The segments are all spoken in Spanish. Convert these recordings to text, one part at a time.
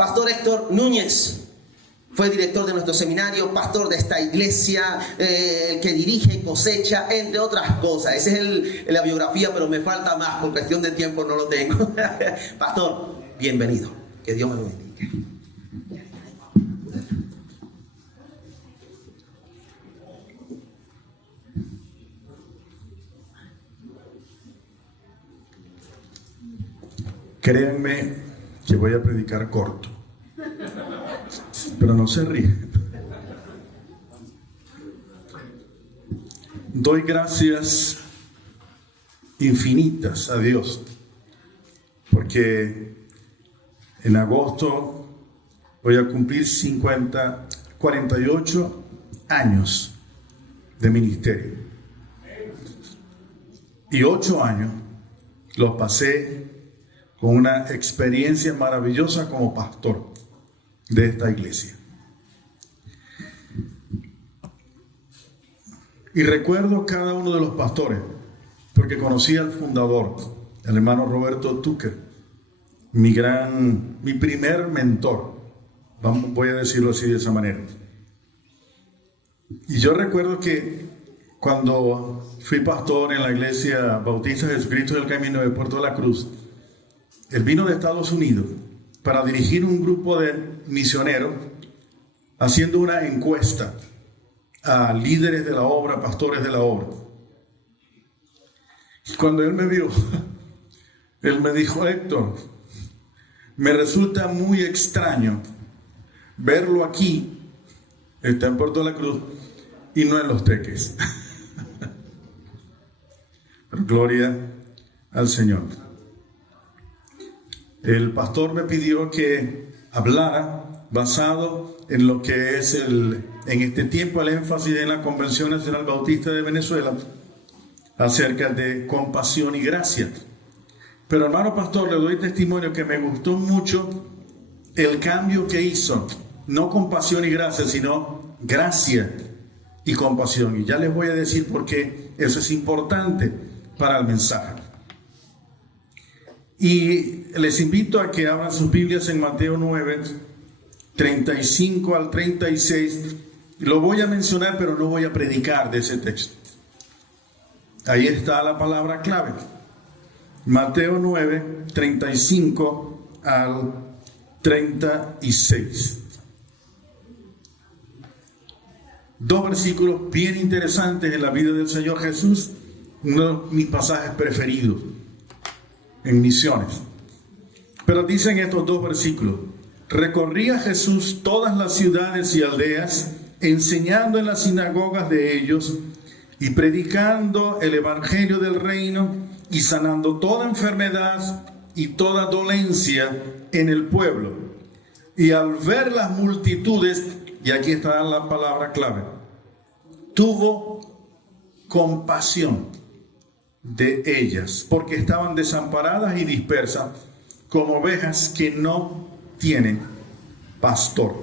Pastor Héctor Núñez fue director de nuestro seminario, pastor de esta iglesia, el que dirige Cosecha, entre otras cosas. Esa es la biografía, pero me falta más, por cuestión de tiempo no lo tengo. Pastor, bienvenido. Que Dios me lo bendiga. Créanme que voy a predicar corto, pero no se ríen. Doy gracias infinitas a Dios, porque en agosto voy a cumplir 48 años de ministerio. Y 8 años los pasé con una experiencia maravillosa como pastor de esta iglesia. Y recuerdo cada uno de los pastores, porque conocí al fundador, el hermano Roberto Tucker, mi primer mentor, voy a decirlo así de esa manera. Y yo recuerdo que cuando fui pastor en la iglesia Bautista Jesucristo del Camino de Puerto de la Cruz, él vino de Estados Unidos para dirigir un grupo de misioneros haciendo una encuesta a líderes de la obra, pastores de la obra. Y cuando él me vio, él me dijo: Héctor, me resulta muy extraño verlo aquí, está en Puerto de la Cruz, y no en Los Teques. Pero gloria al Señor. El pastor me pidió que hablara basado en lo que es en este tiempo el énfasis en la Convención Nacional Bautista de Venezuela acerca de compasión y gracia. Pero hermano pastor, le doy testimonio que me gustó mucho el cambio que hizo, no compasión y gracia, sino gracia y compasión. Y ya les voy a decir por qué eso es importante para el mensaje. Y les invito a que abran sus Biblias en Mateo 9, 35 al 36. Lo voy a mencionar, pero no voy a predicar de ese texto. Ahí está la palabra clave. Mateo 9, 35 al 36. Dos versículos bien interesantes en la vida del Señor Jesús, uno de mis pasajes preferidos en misiones. Pero dicen estos dos versículos: recorría Jesús todas las ciudades y aldeas, enseñando en las sinagogas de ellos y predicando el evangelio del reino y sanando toda enfermedad y toda dolencia en el pueblo. Y al ver las multitudes, y aquí está la palabra clave, tuvo compasión de ellas, porque estaban desamparadas y dispersas como ovejas que no tienen pastor.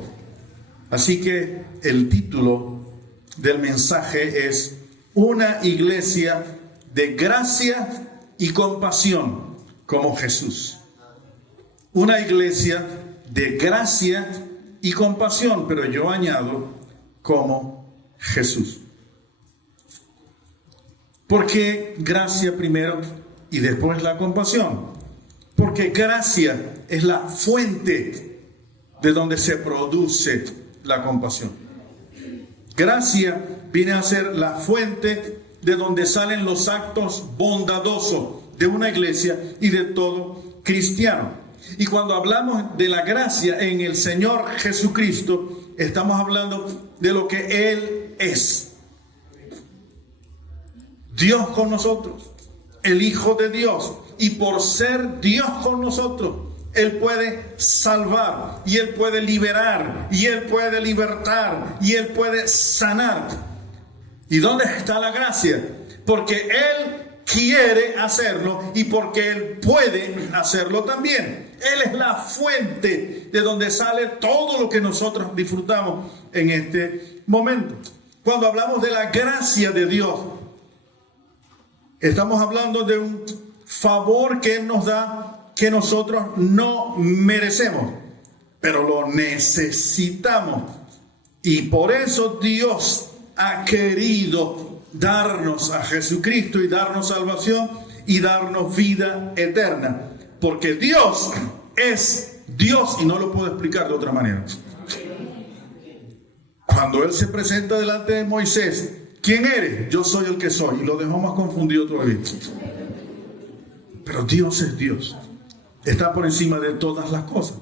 Así que el título del mensaje es: una iglesia de gracia y compasión como Jesús. Una iglesia de gracia y compasión, pero yo añado como Jesús. ¿Por qué gracia primero y después la compasión? Porque gracia es la fuente de donde se produce la compasión. Gracia viene a ser la fuente de donde salen los actos bondadosos de una iglesia y de todo cristiano. Y cuando hablamos de la gracia en el Señor Jesucristo, estamos hablando de lo que Él es. Dios con nosotros, el Hijo de Dios, y por ser Dios con nosotros, Él puede salvar, y Él puede liberar, y Él puede libertar, y Él puede sanar. ¿Y dónde está la gracia? Porque Él quiere hacerlo y porque Él puede hacerlo también. Él es la fuente de donde sale todo lo que nosotros disfrutamos en este momento. Cuando hablamos de la gracia de Dios, estamos hablando de un favor que Él nos da que nosotros no merecemos. pero lo necesitamos. Y por eso Dios ha querido darnos a Jesucristo y darnos salvación y darnos vida eterna. Porque Dios es Dios y no lo puedo explicar de otra manera. Cuando Él se presenta delante de Moisés, ¿quién eres? Yo soy el que soy. Y lo dejó más confundido todavía. Pero Dios es Dios. Está por encima de todas las cosas.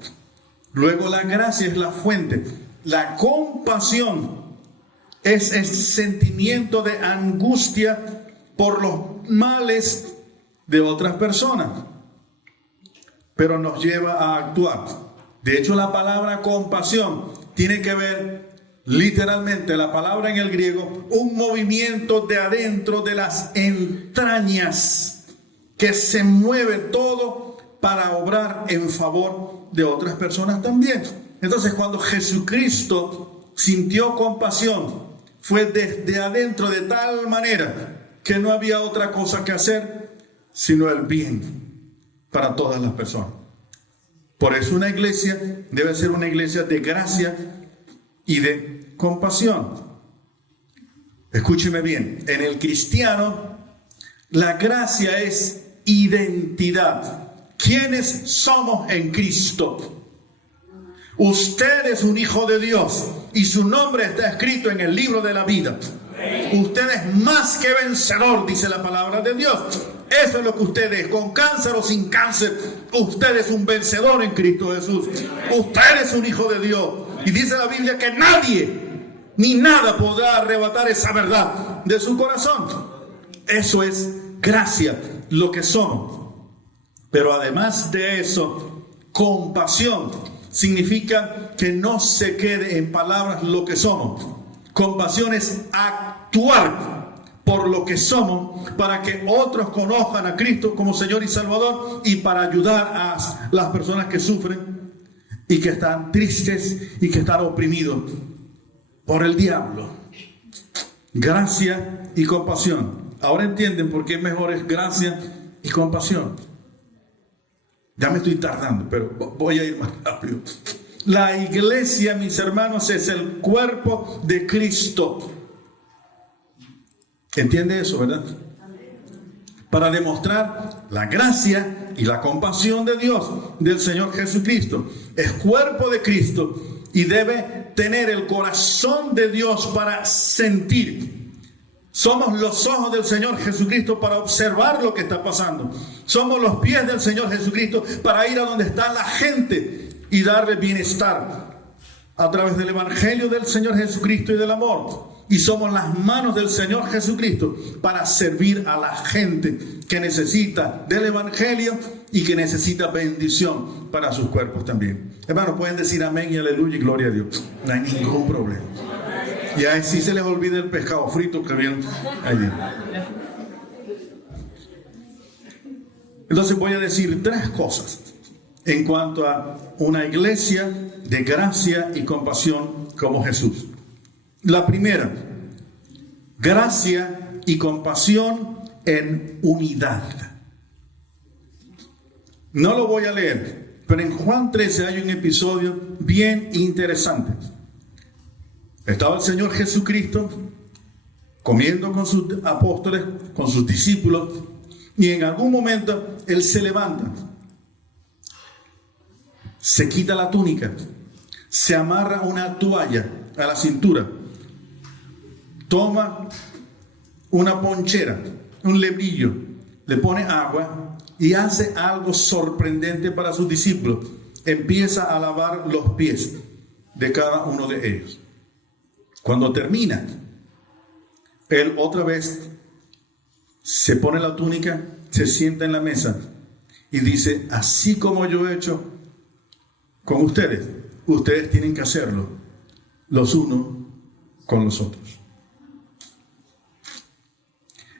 Luego la gracia es la fuente. La compasión es el sentimiento de angustia por los males de otras personas, pero nos lleva a actuar. De hecho, la palabra compasión tiene que ver literalmente, la palabra en el griego, un movimiento de adentro de las entrañas que se mueve todo para obrar en favor de otras personas también. Entonces, cuando Jesucristo sintió compasión, fue desde adentro de tal manera que no había otra cosa que hacer sino el bien para todas las personas. Por eso una iglesia debe ser una iglesia de gracia y de compasión. Escúcheme bien, en el cristiano la gracia es identidad. ¿Quiénes somos en Cristo? Usted es un hijo de Dios y su nombre está escrito en el libro de la vida. Usted es más que vencedor, dice la palabra de Dios. Eso es lo que usted es, con cáncer o sin cáncer. Usted es un vencedor en Cristo Jesús. Usted es un hijo de Dios. Y dice la Biblia que nadie ni nada podrá arrebatar esa verdad de su corazón. Eso es gracia, lo que somos. Pero además de eso, compasión significa que no se quede en palabras lo que somos. Compasión es actuar por lo que somos para que otros conozcan a Cristo como Señor y Salvador y para ayudar a las personas que sufren y que están tristes y que están oprimidos por el diablo. Gracia y compasión. Ahora entienden por qué mejor es gracia y compasión. Ya me estoy tardando, pero voy a ir más rápido. La iglesia, mis hermanos, es el cuerpo de Cristo. ¿Entiende eso, verdad? Para demostrar la gracia y la compasión de Dios, del Señor Jesucristo. Es cuerpo de Cristo y debe tener el corazón de Dios para sentir. Somos los ojos del Señor Jesucristo para observar lo que está pasando. Somos los pies del Señor Jesucristo para ir a donde está la gente y darle bienestar a través del Evangelio del Señor Jesucristo y del amor. Y somos las manos del Señor Jesucristo para servir a la gente que necesita del Evangelio y que necesita bendición para sus cuerpos también. Hermanos, pueden decir amén y aleluya y gloria a Dios. No hay ningún problema. Y ahí sí se les olvida el pescado frito que viene allí. Entonces voy a decir tres cosas en cuanto a una iglesia de gracia y compasión como Jesús. La primera, gracia y compasión en unidad. No lo voy a leer, pero en Juan 13 hay un episodio bien interesante. Estaba el Señor Jesucristo comiendo con sus apóstoles, con sus discípulos, y en algún momento Él se levanta, se quita la túnica, se amarra una toalla a la cintura, toma una ponchera, un lebrillo, le pone agua y hace algo sorprendente para sus discípulos. Empieza a lavar los pies de cada uno de ellos. Cuando termina, Él otra vez se pone la túnica, se sienta en la mesa y dice: así como yo he hecho con ustedes, ustedes tienen que hacerlo los unos con los otros.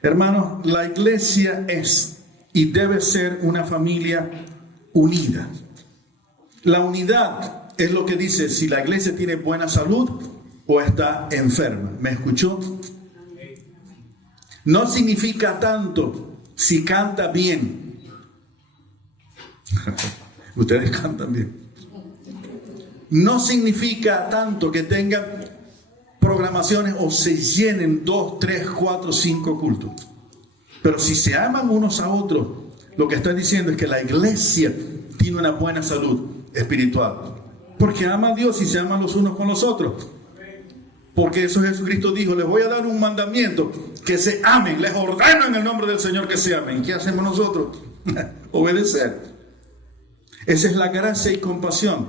Hermanos, la iglesia es y debe ser una familia unida. La unidad es lo que dice si la iglesia tiene buena salud o está enferma. ¿Me escuchó? No significa tanto si canta bien. Ustedes cantan bien. no significa tanto que tengan programaciones o se llenen 2, 3, 4, 5 cultos. Pero si se aman unos a otros, lo que está diciendo es que la iglesia tiene una buena salud espiritual. Porque ama a Dios y se aman los unos con los otros. Porque eso Jesucristo dijo, les voy a dar un mandamiento, que se amen, les ordeno en el nombre del Señor que se amen. ¿Qué hacemos nosotros? Obedecer. Esa es la gracia y compasión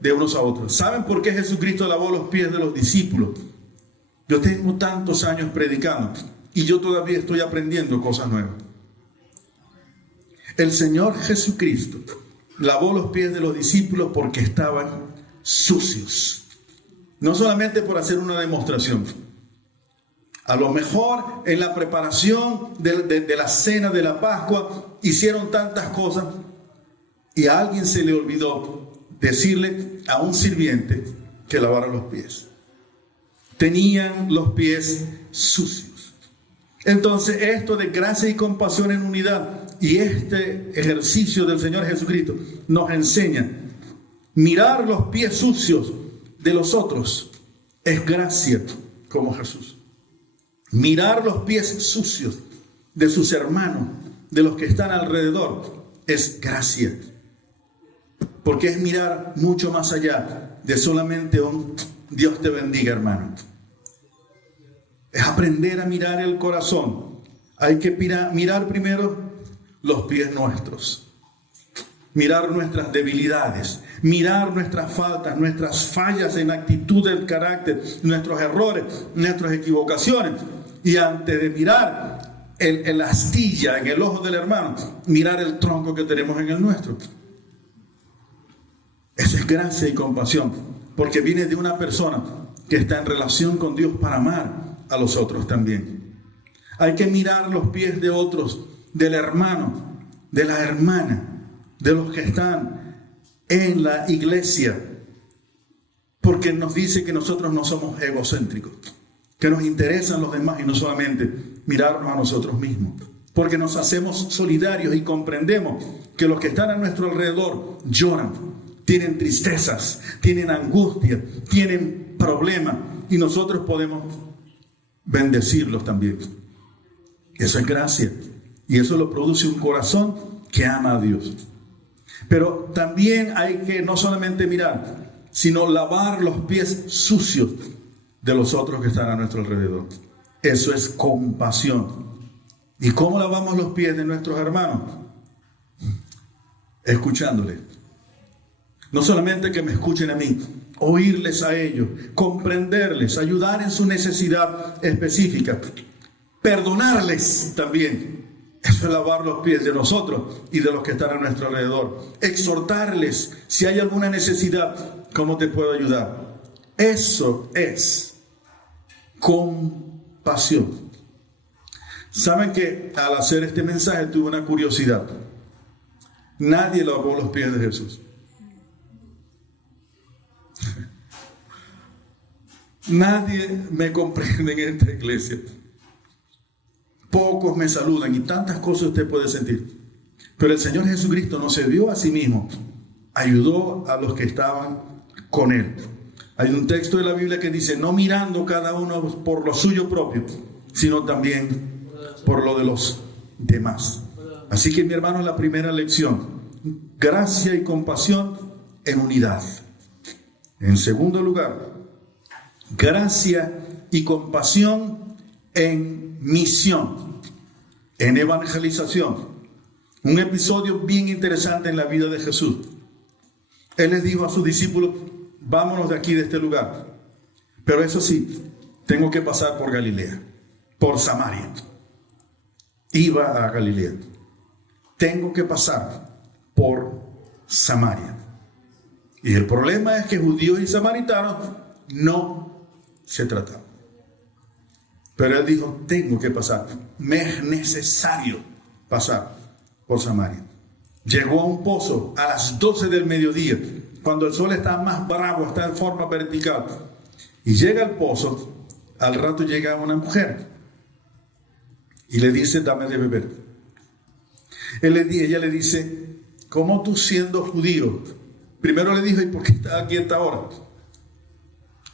de unos a otros. ¿Saben por qué Jesucristo lavó los pies de los discípulos? Yo tengo tantos años predicando y yo todavía estoy aprendiendo cosas nuevas. El Señor Jesucristo lavó los pies de los discípulos porque estaban sucios. No solamente por hacer una demostración. A lo mejor en la preparación de la cena de la Pascua hicieron tantas cosas y a alguien se le olvidó decirle a un sirviente que lavara los pies. Tenían los pies sucios. Entonces esto de gracia y compasión en unidad y este ejercicio del Señor Jesucristo nos enseña mirar los pies sucios de los otros es gracia como Jesús. Mirar los pies sucios de sus hermanos, de los que están alrededor, es gracia. Porque es mirar mucho más allá de solamente un Dios te bendiga, hermano. Es aprender a mirar el corazón. Hay que mirar primero los pies nuestros. Mirar nuestras debilidades, mirar nuestras faltas, nuestras fallas en actitud del carácter, nuestros errores, nuestras equivocaciones. Y antes de mirar la astilla en el ojo del hermano, mirar el tronco que tenemos en el nuestro. Eso es gracia y compasión, porque viene de una persona que está en relación con Dios para amar a los otros también. Hay que mirar los pies de otros, del hermano, de la hermana, de los que están en la iglesia, porque nos dice que nosotros no somos egocéntricos, que nos interesan los demás y no solamente mirarnos a nosotros mismos, porque nos hacemos solidarios y comprendemos que los que están a nuestro alrededor lloran, tienen tristezas, tienen angustia, tienen problemas y nosotros podemos bendecirlos también. Eso es gracia y eso lo produce un corazón que ama a Dios. Pero también hay que no solamente mirar, sino lavar los pies sucios de los otros que están a nuestro alrededor. Eso es compasión. ¿Y cómo lavamos los pies de nuestros hermanos? Escuchándoles. No solamente que me escuchen a mí, oírles a ellos, comprenderles, ayudar en su necesidad específica, perdonarles también. Eso es lavar los pies de nosotros y de los que están a nuestro alrededor. Exhortarles, si hay alguna necesidad, ¿cómo te puedo ayudar? Eso es compasión. Saben que al hacer este mensaje tuve una curiosidad. Nadie lavó los pies de Jesús. Nadie me comprende en esta iglesia. Pocos me saludan y tantas cosas usted puede sentir. Pero el Señor Jesucristo no se vio a sí mismo, ayudó a los que estaban con Él. Hay un texto de la Biblia que dice, no mirando cada uno por lo suyo propio, sino también por lo de los demás. Así que mi hermano, la primera lección, gracia y compasión en unidad. En segundo lugar, gracia y compasión en misión, en evangelización. Un episodio bien interesante en la vida de Jesús. Él les dijo a sus discípulos, vámonos de aquí, de este lugar. Pero eso sí, tengo que pasar por Galilea, por Samaria. Iba a Galilea. Tengo que pasar por Samaria. Y el problema es que judíos y samaritanos no se trataban. Pero él dijo, tengo que pasar. Me es necesario pasar por Samaria. Llegó a un pozo a las 12 del mediodía, cuando el sol está más bravo, está en forma vertical. Y llega al pozo, al rato llega una mujer y le dice, dame de beber. Ella le dice, ¿cómo tú siendo judío Primero le dijo, ¿y por qué está aquí a esta hora?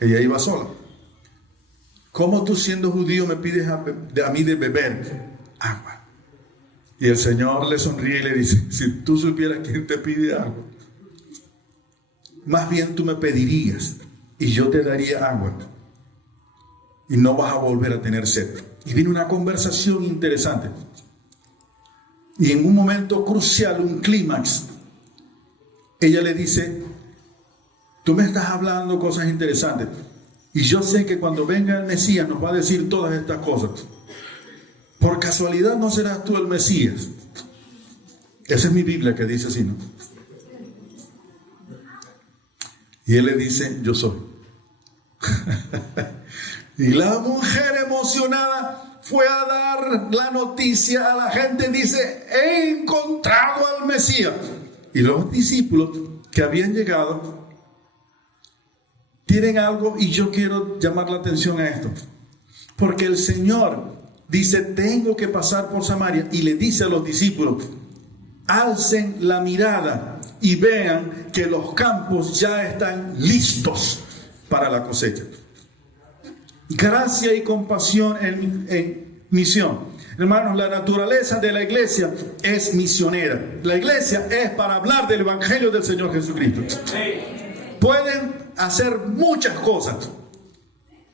Ella iba sola. ¿Cómo tú siendo judío me pides a mí de beber agua? Y el Señor le sonríe y le dice, si tú supieras quién te pide agua, más bien tú me pedirías y yo te daría agua y no vas a volver a tener sed. Y viene una conversación interesante. Y en un momento crucial, un clímax, ella le dice, tú me estás hablando cosas interesantes y yo sé que cuando venga el Mesías nos va a decir todas estas cosas. Por casualidad no serás tú el Mesías. Esa es mi Biblia que dice así, ¿no? Y él le dice, yo soy. Y la mujer emocionada fue a dar la noticia a la gente. Dice, he encontrado al Mesías. Y los discípulos que habían llegado tienen algo, y yo quiero llamar la atención a esto. Porque el Señor dice, tengo que pasar por Samaria. Y le dice a los discípulos, alcen la mirada y vean que los campos ya están listos para la cosecha. Gracia y compasión en misión. Hermanos, la naturaleza de la iglesia es misionera. La iglesia es para hablar del evangelio del Señor Jesucristo. Pueden hacer muchas cosas,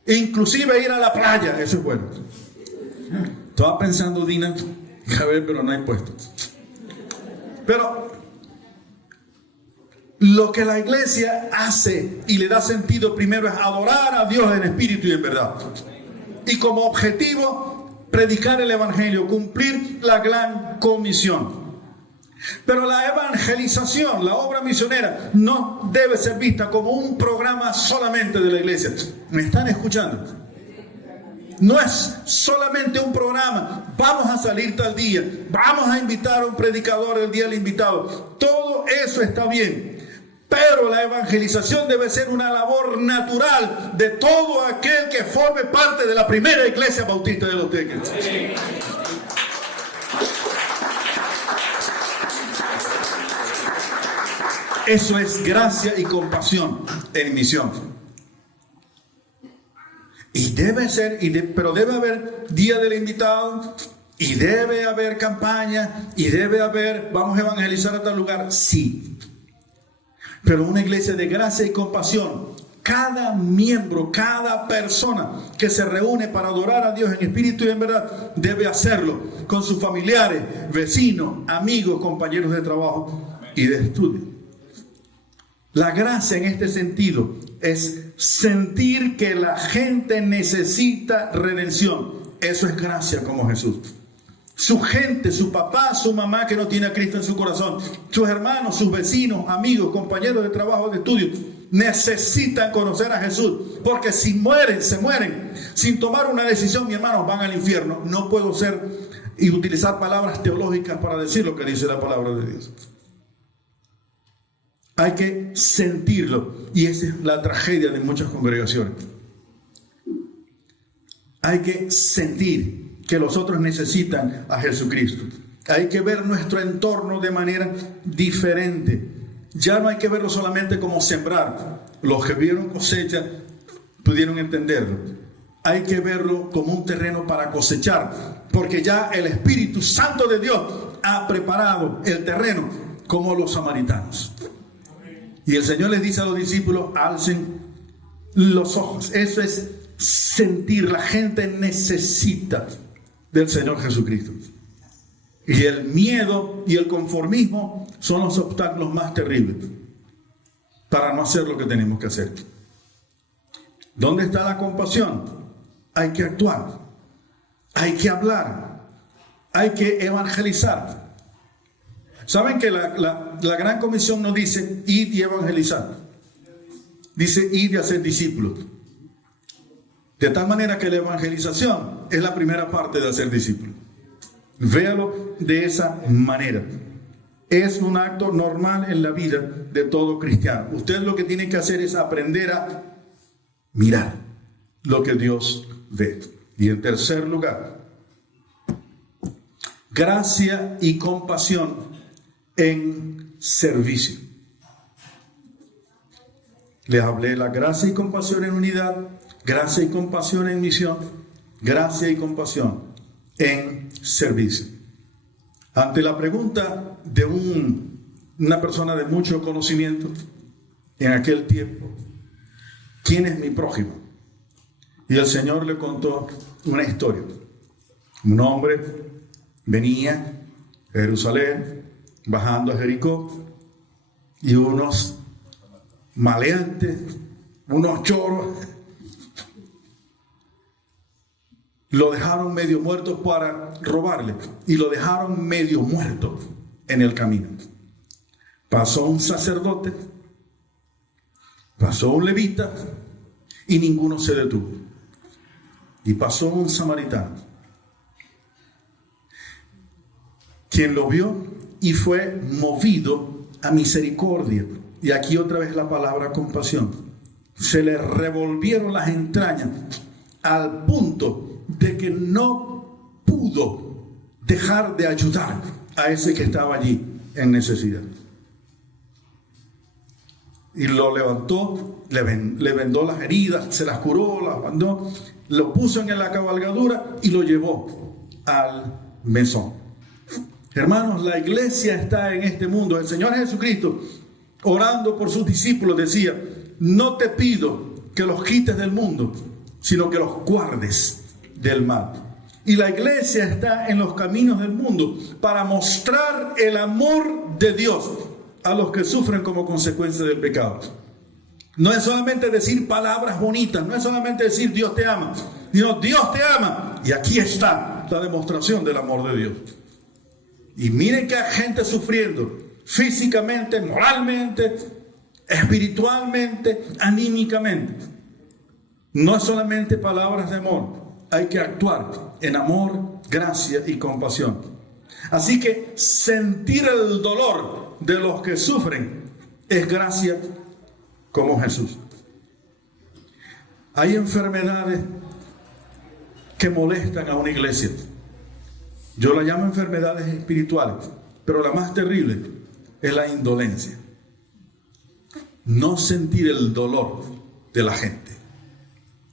inclusive ir a la playa. Eso es bueno. Estaba pensando, Dina, a ver, pero no hay puesto. Pero lo que la iglesia hace y le da sentido primero es adorar a Dios en espíritu y en verdad. Y como objetivo, predicar el evangelio, cumplir la gran comisión. Pero la evangelización, la obra misionera, no debe ser vista como un programa solamente de la iglesia. ¿Me están escuchando? No es solamente un programa, vamos a salir tal día, vamos a invitar a un predicador el día del invitado. Todo eso está bien. Pero la evangelización debe ser una labor natural de todo aquel que forme parte de la primera iglesia bautista de Los Teques. Eso es gracia y compasión en misión. Y debe ser, pero debe haber día del invitado, y debe haber campaña, y debe haber, vamos a evangelizar a tal lugar, sí. Pero una iglesia de gracia y compasión, cada miembro, cada persona que se reúne para adorar a Dios en espíritu y en verdad, debe hacerlo con sus familiares, vecinos, amigos, compañeros de trabajo y de estudio. La gracia en este sentido es sentir que la gente necesita redención. Eso es gracia como Jesús. Su gente, su papá, su mamá que no tiene a Cristo en su corazón, sus hermanos, sus vecinos, amigos, compañeros de trabajo, de estudio, necesitan conocer a Jesús. Porque si mueren, se mueren sin tomar una decisión, mi hermano, van al infierno. No puedo ser y utilizar palabras teológicas para decir lo que dice la palabra de Dios. Hay que sentirlo, y esa es la tragedia de muchas congregaciones. Hay que sentir que los otros necesitan a Jesucristo. Hay que ver nuestro entorno de manera diferente. Ya no hay que verlo solamente como sembrar. Los que vieron cosecha pudieron entenderlo. Hay que verlo como un terreno para cosechar, porque ya el Espíritu Santo de Dios ha preparado el terreno como los samaritanos. Y el Señor les dice a los discípulos, alcen los ojos. Eso es sentir. La gente necesita del Señor Jesucristo. Y el miedo y el conformismo son los obstáculos más terribles para no hacer lo que tenemos que hacer. ¿Dónde está la compasión? Hay que actuar, hay que hablar, hay que evangelizar. ¿Saben que la gran comisión no dice id y evangelizar? Dice id y hacer discípulos. De tal manera que la evangelización es la primera parte de hacer discípulos. Véalo de esa manera. Es un acto normal en la vida de todo cristiano. Usted lo que tiene que hacer es aprender a mirar lo que Dios ve. Y en tercer lugar, gracia y compasión en servicio. Les hablé la gracia y compasión en unidad, gracia y compasión en misión, gracia y compasión en servicio. Ante la pregunta de una persona de mucho conocimiento en aquel tiempo, ¿quién es mi prójimo? Y el Señor le contó una historia. Un hombre venía a Jerusalén, bajando a Jericó, y unos maleantes, unos choros, lo dejaron medio muerto para robarle, y lo dejaron medio muerto en el camino. Pasó un sacerdote, pasó un levita, y ninguno se detuvo. Y pasó un samaritano, quien lo vio y fue movido a misericordia. Y aquí otra vez la palabra compasión. Se le revolvieron las entrañas al punto de que no pudo dejar de ayudar a ese que estaba allí en necesidad. Y lo levantó, le vendó las heridas, se las curó, las mandó, lo puso en la cabalgadura y lo llevó al mesón. Hermanos, la iglesia está en este mundo. El Señor Jesucristo, orando por sus discípulos, decía: no te pido que los quites del mundo, sino que los guardes del mal. Y la iglesia está en los caminos del mundo para mostrar el amor de Dios a los que sufren como consecuencia del pecado. No es solamente decir palabras bonitas, no es solamente decir Dios te ama, sino Dios te ama. Y aquí está la demostración del amor de Dios. Y miren que hay gente sufriendo físicamente, moralmente, espiritualmente, anímicamente. No es solamente palabras de amor, hay que actuar en amor, gracia y compasión. Así que sentir el dolor de los que sufren es gracia como Jesús. Hay enfermedades que molestan a una iglesia. Yo la llamo enfermedades espirituales, pero la más terrible es la indolencia. No sentir el dolor de la gente.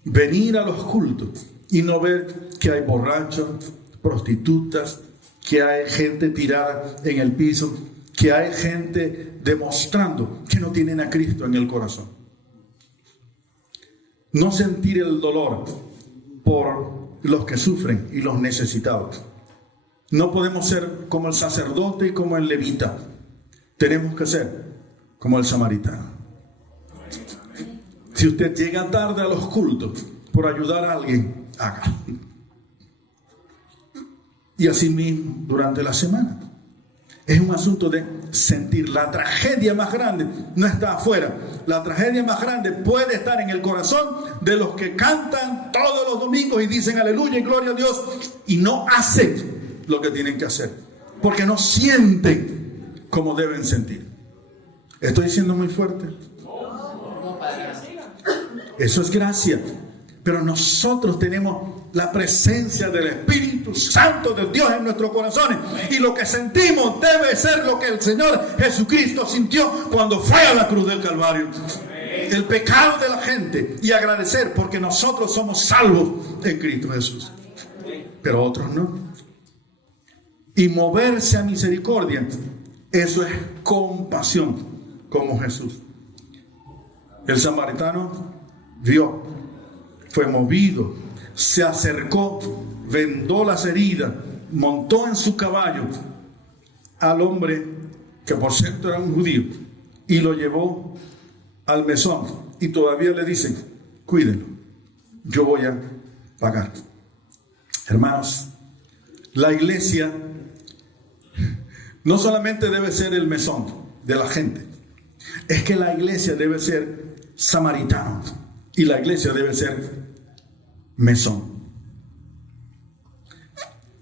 Venir a los cultos y no ver que hay borrachos, prostitutas, que hay gente tirada en el piso, que hay gente demostrando que no tienen a Cristo en el corazón. No sentir el dolor por los que sufren y los necesitados. No podemos ser como el sacerdote y como el levita. Tenemos que ser como el samaritano. Si usted llega tarde a los cultos por ayudar a alguien, hágalo. Y así mismo durante la semana. Es un asunto de sentir. La tragedia más grande no está afuera. La tragedia más grande puede estar en el corazón de los que cantan todos los domingos y dicen aleluya y gloria a Dios y no hacen lo que tienen que hacer, porque no sienten como deben sentir. ¿Estoy siendo muy fuerte? Eso es gracia. Pero nosotros tenemos la presencia del Espíritu Santo de Dios en nuestros corazones. Y lo que sentimos debe ser lo que el Señor Jesucristo sintió cuando fue a la cruz del Calvario. El pecado de la gente. Y agradecer porque nosotros somos salvos en Cristo Jesús. Pero otros no. Y moverse a misericordia, eso es compasión como Jesús. El samaritano vio, fue movido, se acercó, vendó las heridas, montó en su caballo al hombre que por cierto era un judío y lo llevó al mesón. Y todavía le dicen: cuídenlo, yo voy a pagar. Hermanos, la iglesia no solamente debe ser el mesón de la gente, es que la iglesia debe ser samaritano y la iglesia debe ser mesón.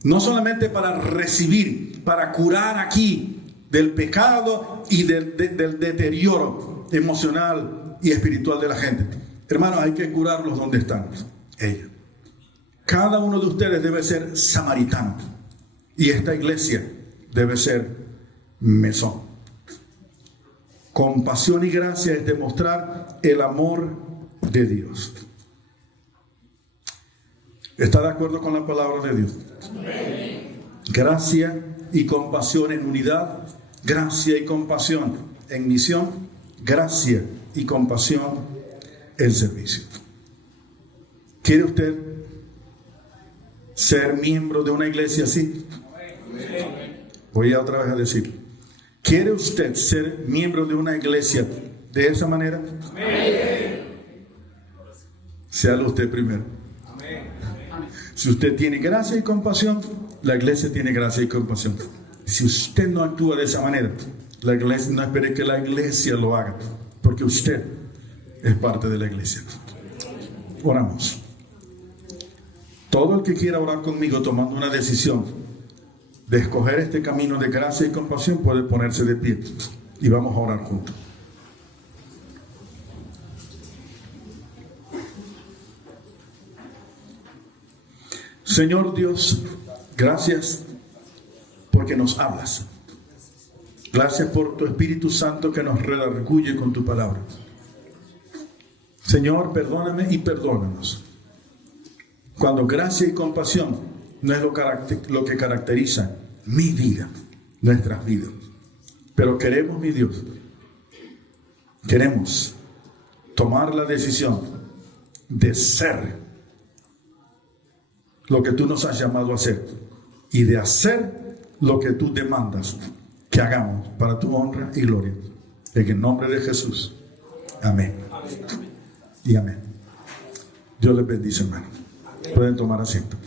No solamente para recibir, para curar aquí del pecado y del deterioro emocional y espiritual de la gente. Hermanos, hay que curarlos donde están ellos. Cada uno de ustedes debe ser samaritano y esta iglesia debe ser mesón. Compasión y gracia es demostrar el amor de Dios. ¿Está de acuerdo con la palabra de Dios? Gracia y compasión en unidad, gracia y compasión en misión, gracia y compasión en servicio. ¿Quiere usted ser miembro de una iglesia así? Voy a otra vez a decir, ¿quiere usted ser miembro de una iglesia de esa manera? Séalo usted primero. Si usted tiene gracia y compasión, la iglesia tiene gracia y compasión. Si usted no actúa de esa manera, la iglesia, no espere que la iglesia lo haga, porque usted es parte de la iglesia. Oramos. Todo el que quiera orar conmigo tomando una decisión de escoger este camino de gracia y compasión puede ponerse de pie y vamos a orar juntos. Señor Dios, gracias porque nos hablas. Gracias por tu Espíritu Santo que nos redarguye con tu palabra. Señor, perdóname y perdónanos. Cuando gracia y compasión no es lo que caracteriza mi vida, nuestras vidas. Pero queremos, mi Dios, queremos tomar la decisión de ser lo que tú nos has llamado a hacer y de hacer lo que tú demandas que hagamos para tu honra y gloria. En el nombre de Jesús. Amén. Y amén. Dios les bendice, hermano. Pueden tomar asiento.